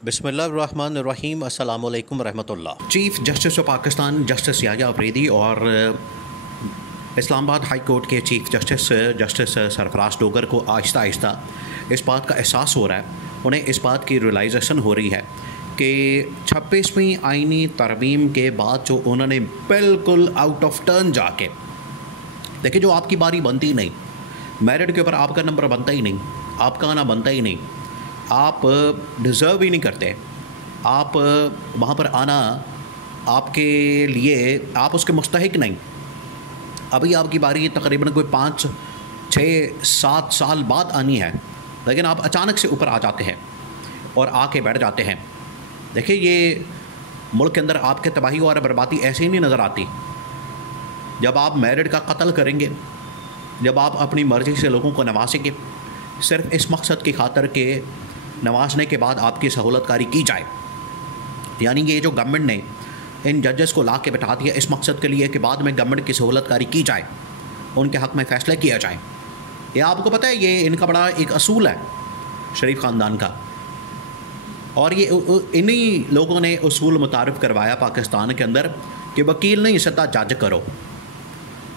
बिस्मिल्लाहिर्रहमानिर्रहीम अस्सलाम वालेकुम रहमतुल्लाह। Chief justice of Pakistan justice Yahya Afridi और इस्लामाबाद हाई कोर्ट के चीफ जस्टिस सरफराज डोगर को आहिस्ता आहिस्ता इस बात का एहसास हो रहा है, उन्हें इस बात की रियलाइजेशन हो रही है कि 26वीं आइनी तरमीम के बाद जो उन्होंने बिल्कुल आउट ऑफ टर्न जाके देखिए, जो आपकी बारी बनती नहीं, मेरिट के ऊपर आपका नंबर बनता ही नहीं, आपका आना बनता ही नहीं, आप डिज़र्व ही नहीं करते, आप वहाँ पर आना आपके लिए आप उसके मुस्तहिक नहीं। अभी आपकी बारी तकरीबन कोई 5, 6, 7 साल बाद आनी है, लेकिन आप अचानक से ऊपर आ जाते हैं और आके बैठ जाते हैं। देखिए, ये मुल्क के अंदर आपके तबाही और बर्बादी ऐसे ही नहीं नज़र आती। जब आप मेरिट का कत्ल करेंगे, जब आप अपनी मर्ज़ी से लोगों को नवाजेंगे सिर्फ इस मकसद की खातर के नवाजने के बाद आपकी सहूलतकारी की जाए, यानी ये जो गवर्नमेंट ने इन जजेस को ला के बैठा दिया इस मकसद के लिए कि बाद में गवर्नमेंट की सहूलतकारी की जाए, उनके हक़ में फ़ैसला किया जाए। ये आपको पता है, ये इनका बड़ा एक असूल है शरीफ ख़ानदान का, और ये इन्हीं लोगों ने उसूल मुतारिफ़ करवाया पाकिस्तान के अंदर कि वकील नहीं सीधा जज करो।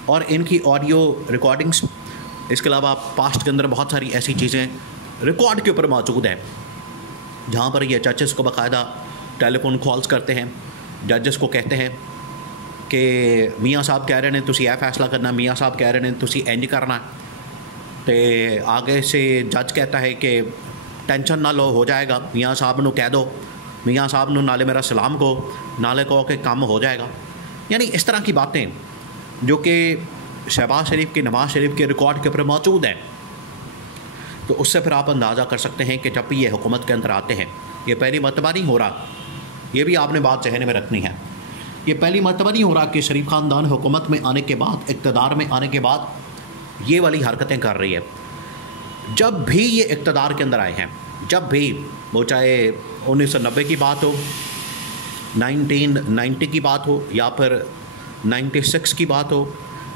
और इनकी ऑडियो रिकॉर्डिंग्स, इसके अलावा पास्ट के अंदर बहुत सारी ऐसी चीज़ें रिकॉर्ड के ऊपर मौजूद हैं जहाँ पर ये जजेस को बाकायदा टेलीफोन कॉल्स करते हैं, जजेस को कहते हैं कि मियाँ साहब कह रहे हैं तुसी यह फैसला करना, मियाँ साहब कह रहे हैं तुसी इंज करना, तो आगे से जज कहता है कि टेंशन ना लो, हो जाएगा, मियाँ साहब नू कह दो, मियाँ साहब नू नाले मेरा सलाम को, नाले कहो कि काम हो जाएगा। यानी इस तरह की बातें जो कि शहबाज शरीफ की, नवाज़ शरीफ के रिकॉर्ड के ऊपर मौजूद हैं। तो उससे फिर आप अंदाज़ा कर सकते हैं कि जब भी ये हुकूमत के अंदर आते हैं, ये पहली मरतबा नहीं हो रहा, ये भी आपने बात जहन में रखनी है, ये पहली मरतबा नहीं हो रहा कि शरीफ ख़ानदान हुकूमत में आने के बाद, इक़्तिदार में आने के बाद ये वाली हरकतें कर रही है। जब भी ये इक़्तिदार के अंदर आए हैं, जब भी, वो चाहे 1990 की बात हो, 1990 की बात हो, या फिर 96 की बात हो,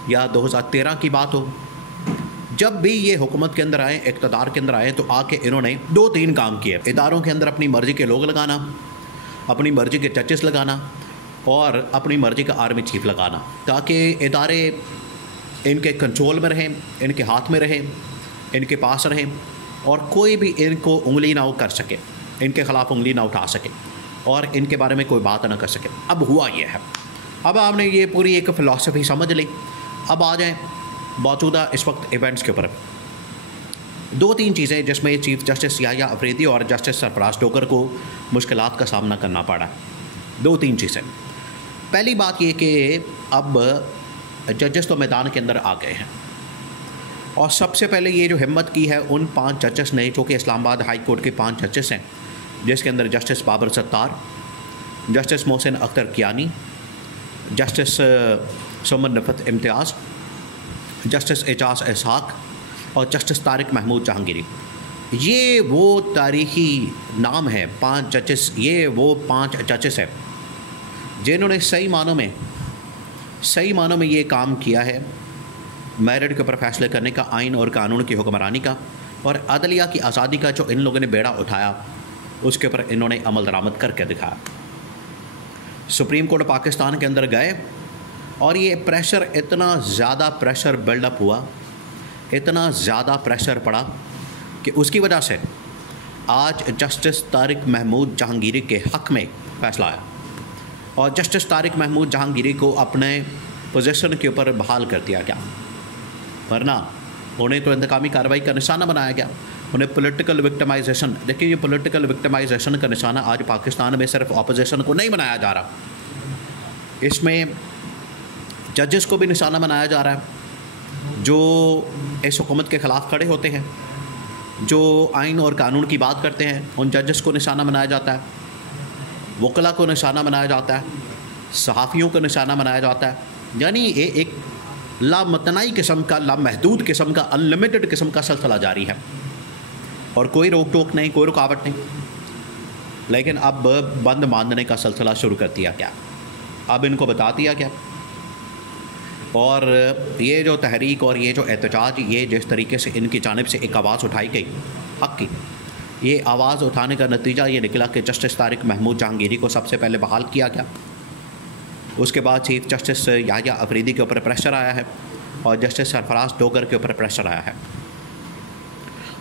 या 2013 की बात हो, जब भी ये हुकूमत के अंदर आए, इक़्तिदार के अंदर आए, तो आके इन्होंने 2-3 काम किए। इदारों के अंदर अपनी मर्ज़ी के लोग लगाना, अपनी मर्ज़ी के जजेस लगाना और अपनी मर्ज़ी का आर्मी चीफ लगाना, ताकि इदारे इनके कंट्रोल में रहें, इनके हाथ में रहें, इनके पास रहें, और कोई भी इनको उंगली ना कर सके, इनके ख़िलाफ़ उंगली ना उठा सके और इनके बारे में कोई बात ना कर सके। अब हुआ ये है, अब आपने ये पूरी एक फ़िलासफ़ी समझ ली। अब आ जाएँ मौजूदा इस वक्त इवेंट्स के ऊपर। 2-3 चीज़ें जिसमें चीफ जस्टिस याह्या अफरीदी और जस्टिस सरफराज डोगर को मुश्किलात का सामना करना पड़ा। 2-3 चीज़ें। पहली बात ये कि अब जजेस तो मैदान के अंदर आ गए हैं, और सबसे पहले ये जो हिम्मत की है उन 5 जजेस ने, जो कि इस्लामाबाद हाई कोर्ट के 5 जजेस हैं, जिसके अंदर justice Babar Sattar, justice Mohsin Akhtar Kayani, justice Saman Rafat Imtiaz, justice Ejaz Ishaq और जस्टिस तारिक महमूद जहांगीरी। ये वो तारीख़ी नाम है, 5 जजेस, ये वो 5 जजेस हैं जिन्होंने सही मानों में ये काम किया है, मेरिट के ऊपर फैसले करने का, आइन और कानून की हुक्मरानी का और अदलिया की आज़ादी का जो इन लोगों ने बेड़ा उठाया, उसके ऊपर इन्होंने अमल दरामद करके दिखाया। सुप्रीम कोर्ट पाकिस्तान के अंदर गए और ये प्रेशर, इतना ज़्यादा प्रेशर बिल्डअप हुआ, इतना ज़्यादा प्रेशर पड़ा कि उसकी वजह से आज जस्टिस तारिक महमूद जहांगीरी के हक़ में फ़ैसला आया, और जस्टिस तारिक महमूद जहांगीरी को अपने पोजीशन के ऊपर बहाल कर दिया गया, वरना उन्हें तो इंतकामी कार्रवाई का निशाना बनाया गया, उन्हें पॉलिटिकल विक्टिमाइजेशन। देखिए, ये पॉलिटिकल विक्टिमाइजेशन का निशाना आज पाकिस्तान में सिर्फ अपोजिशन को नहीं बनाया जा रहा, इसमें जजेस को भी निशाना बनाया जा रहा है जो इस हुकूमत के ख़िलाफ़ खड़े होते हैं, जो आइन और कानून की बात करते हैं, उन जजेस को निशाना बनाया जाता है, वकला को निशाना बनाया जाता है, सहाफ़ियों को निशाना बनाया जाता है। यानी ये एक लामतनाई किस्म का, लामहदूद किस्म का, अनलिमिटेड किस्म का सिलसिला जारी है, और कोई रोक टोक नहीं, कोई रुकावट नहीं। लेकिन अब बंद बांधने का सिलसिला शुरू कर दिया गया, अब इनको बता दिया गया, और ये जो तहरीक और ये जो एहतजाज, ये जिस तरीके से इनकी जानिब से एक आवाज़ उठाई गई हक़ की, ये आवाज़ उठाने का नतीजा ये निकला कि जस्टिस तारिक महमूद जहांगीरी को सबसे पहले बहाल किया गया। उसके बाद चीफ जस्टिस याहिया अफरीदी के ऊपर प्रेशर आया है और जस्टिस सरफराज डोगर के ऊपर प्रेशर आया है।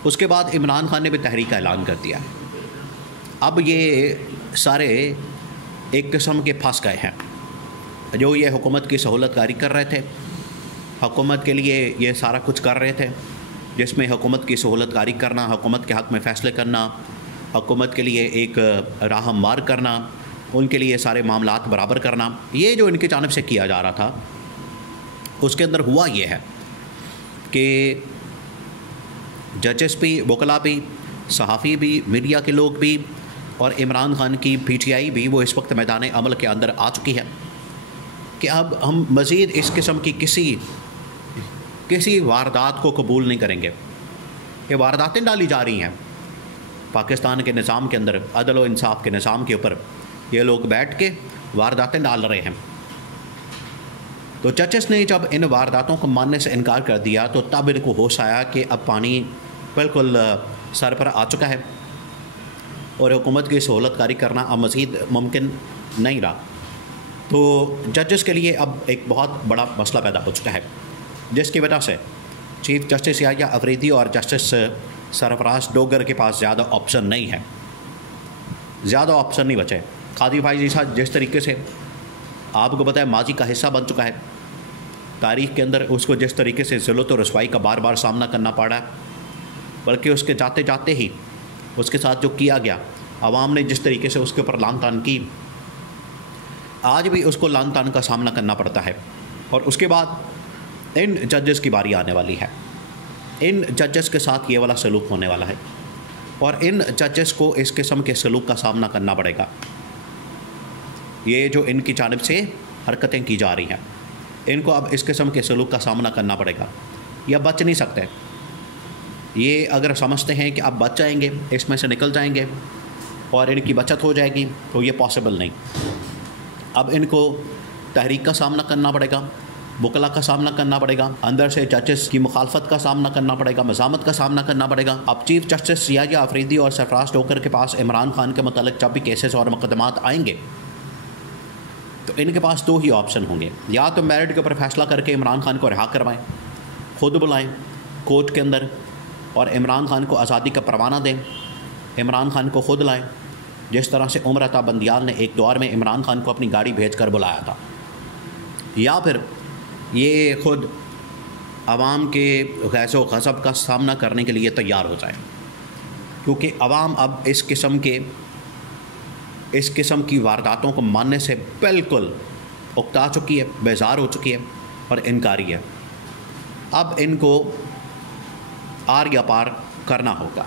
उसके बाद इमरान खान ने भी तहरीक का ऐलान कर दिया है। अब ये सारे एक किस्म के फंस गए हैं। जो ये हुकूमत की सहूलतकारी कर रहे थे, हुकूमत के लिए ये सारा कुछ कर रहे थे, जिसमें हुकूमत की सहूलतकारी करना, हुकूमत के हक़ में फ़ैसले करना, हुकूमत के लिए एक राह हमवार करना, उनके लिए सारे मामलात बराबर करना, ये जो इनकी जानिब से किया जा रहा था, उसके अंदर हुआ ये है कि जजेस भी, वकला भी, सहाफ़ी भी, मीडिया के लोग भी और इमरान खान की PTI भी वो इस वक्त मैदान अमल के अंदर आ चुकी है कि अब हम मज़ीद इस किस्म की किसी वारदात को कबूल नहीं करेंगे। ये वारदातें डाली जा रही हैं पाकिस्तान के निज़ाम के अंदर, अदल व इंसाफ के निज़ाम के ऊपर ये लोग बैठ के वारदातें डाल रहे हैं। तो जजेस ने जब इन वारदातों को मानने से इनकार कर दिया तो तब इनको होश आया कि अब पानी बिल्कुल सर पर आ चुका है और हुकूमत की सहूलतकारी करना अब मज़ीद मुमकिन नहीं रहा। तो जजेस के लिए अब एक बहुत बड़ा मसला पैदा हो चुका है, जिसकी वजह से चीफ जस्टिस याहिया अफरीदी और जस्टिस सरफराज डोगर के पास ज़्यादा ऑप्शन नहीं है, ज़्यादा ऑप्शन नहीं बचे। कादी फाइज़ ईसा जिस तरीके से आपको पता है माजी का हिस्सा बन चुका है तारीख़ के अंदर, उसको जिस तरीके से ज़िल्लत और रुसवाई का बार बार सामना करना पड़ा है, बल्कि उसके जाते जाते ही उसके साथ जो किया गया, आवाम ने जिस तरीके से उसके ऊपर लान तान की, आज भी उसको लान तान का सामना करना पड़ता है। और उसके बाद इन जजेस की बारी आने वाली है, इन जजेस के साथ ये वाला सलूक होने वाला है और इन जजेस को इस किस्म के सलूक का सामना करना पड़ेगा। ये जो इनकी जानिब से हरकतें की जा रही हैं, इनको अब इस किस्म के सलूक का सामना करना पड़ेगा। यह बच नहीं सकते। ये अगर समझते हैं कि अब बच जाएंगे, इसमें से निकल जाएंगे और इनकी बचत हो जाएगी, तो ये पॉसिबल नहीं। अब इनको तहरीक का सामना करना पड़ेगा, वकला का सामना करना पड़ेगा, अंदर से जजेस की मुखालफत का सामना करना पड़ेगा, मज़ामत का सामना करना पड़ेगा। अब चीफ जस्टिस याहिया अफरीदी और सरफराज डोगर के पास इमरान खान के मतलब जब भी केसेस और मुकदमात आएंगे तो इनके पास दो ही ऑप्शन होंगे, या तो मेरिट के ऊपर फैसला करके इमरान खान को रिहा करवाएं, खुद बुलाएं कोर्ट के अंदर और इमरान खान को आज़ादी का परवाना दें, इमरान खान को खुद लाएं, जिस तरह से उमर अता बंदियाल ने एक दौर में इमरान खान को अपनी गाड़ी भेजकर बुलाया था, या फिर ये खुद आवाम के गैज़ो गज़ब का सामना करने के लिए तैयार हो जाए, क्योंकि आवाम अब इस किस्म की वारदातों को मानने से बिल्कुल उकता चुकी है, बेजार हो चुकी है और इनकारी है। अब इनको आर या पार करना होगा।